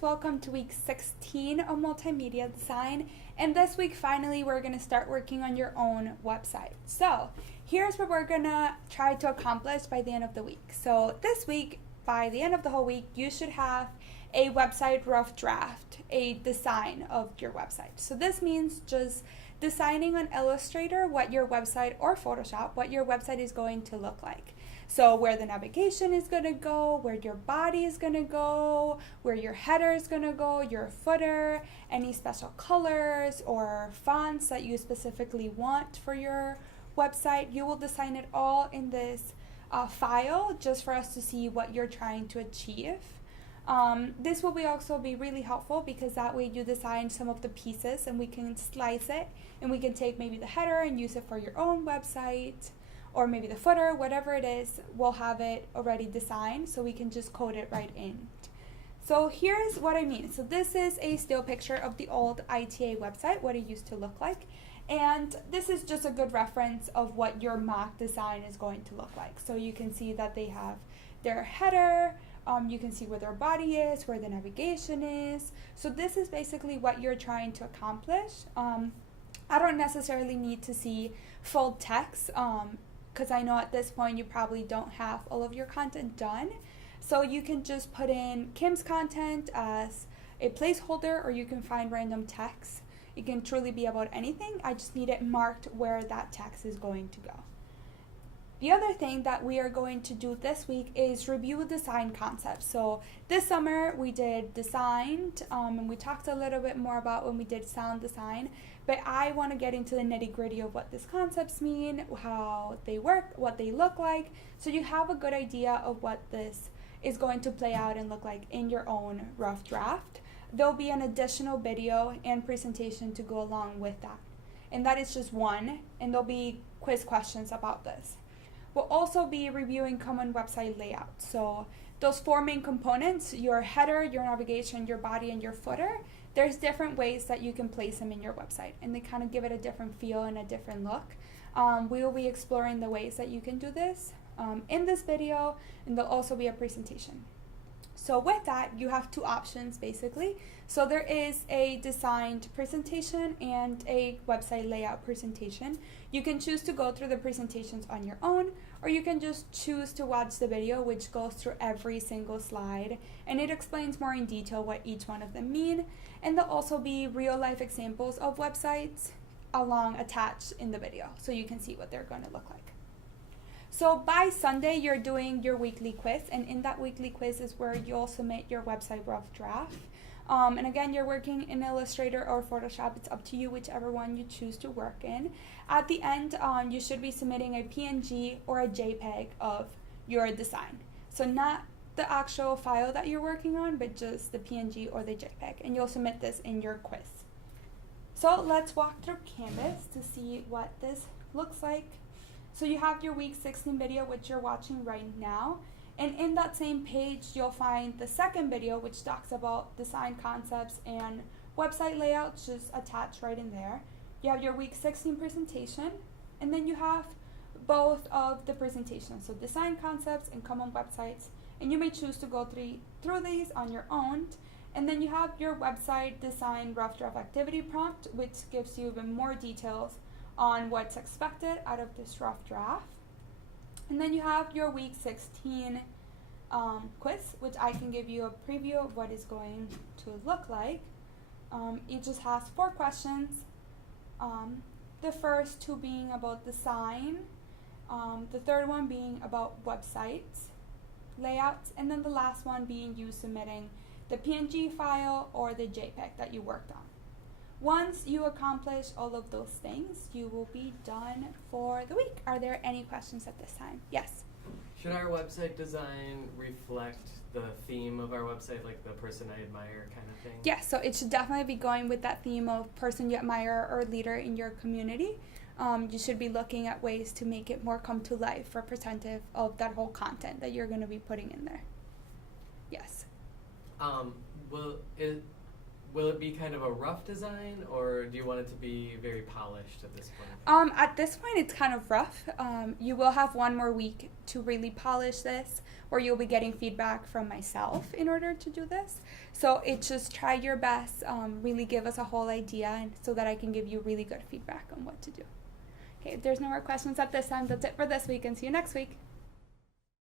Sophomores, welcome to week 16 of Multimedia Design, and this week finally we're going to start working on your own website. So here's what we're going to try to accomplish by the end of the week. So this week, by the end of the whole week, you should have a website rough draft, a design of your website. So this means just designing on Illustrator what your website, or Photoshop, what your website is going to look like. So where the navigation is going to go, where your body is going to go, where your header is going to go, your footer, any special colors or fonts that you specifically want for your website. You will design it all in this file just for us to see what you're trying to achieve. This will also be really helpful because that way you design some of the pieces and we can slice it and we can take maybe the header and use it for your own website, or maybe the footer, whatever it is, we'll have it already designed so we can just code it right in. So here's what I mean. So this is a still picture of the old ITA website, what it used to look like. And this is just a good reference of what your mock design is going to look like. So you can see that they have their header, you can see where their body is, where the navigation is. So this is basically what you're trying to accomplish. I don't necessarily need to see full text, because I know at this point you probably don't have all of your content done. So you can just put in Kim's content as a placeholder, or you can find random text. It can truly be about anything. I just need it marked where that text is going to go. The other thing that we are going to do this week is review design concepts. So this summer we did design, and we talked a little bit more about when we did sound design, but I want to get into the nitty-gritty of what these concepts mean, how they work, what they look like, so you have a good idea of what this is going to play out and look like in your own rough draft. There'll be an additional video and presentation to go along with that, and that is just one, and there'll be quiz questions about this. We'll also be reviewing common website layout. So those four main components, your header, your navigation, your body, and your footer, there's different ways that you can place them in your website, and they kind of give it a different feel and a different look. We will be exploring the ways that you can do this in this video, and there'll also be a presentation. So with that, you have two options basically. So there is a designed presentation and a website layout presentation. You can choose to go through the presentations on your own, or you can just choose to watch the video, which goes through every single slide, and it explains more in detail what each one of them mean. And there'll also be real life examples of websites attached in the video, so you can see what they're going to look like. So by Sunday, you're doing your weekly quiz, and in that weekly quiz is where you'll submit your website rough draft. And again, you're working in Illustrator or Photoshop. It's up to you, whichever one you choose to work in. At the end, you should be submitting a PNG or a JPEG of your design. So not the actual file that you're working on, but just the PNG or the JPEG, and you'll submit this in your quiz. So let's walk through Canvas to see what this looks like. So you have your week 16 video, which you're watching right now. And in that same page, you'll find the second video, which talks about design concepts and website layouts, just attached right in there. You have your week 16 presentation, and then you have both of the presentations, so design concepts and common websites. And you may choose to go through these on your own. And then you have your website design rough draft activity prompt, which gives you even more details on what's expected out of this rough draft. And then you have your week 16 quiz, which I can give you a preview of what it's going to look like. It just has 4 questions. The first 2 being about design, the third one being about websites, layouts, and then the last one being you submitting the PNG file or the JPEG that you worked on. Once you accomplish all of those things, you will be done for the week. Are there any questions at this time? Yes? Should our website design reflect the theme of our website, like the person I admire kind of thing? Yes, so it should definitely be going with that theme of person you admire or leader in your community. You should be looking at ways to make it more come to life, representative of that whole content that you're going to be putting in there. Yes? will it be kind of a rough design, or do you want it to be very polished at this point? At this point, it's kind of rough. You will have one more week to really polish this, or you'll be getting feedback from myself in order to do this. So it's just try your best, really give us a whole idea, and so that I can give you really good feedback on what to do. Okay, if there's no more questions at this time, that's it for this week, and see you next week.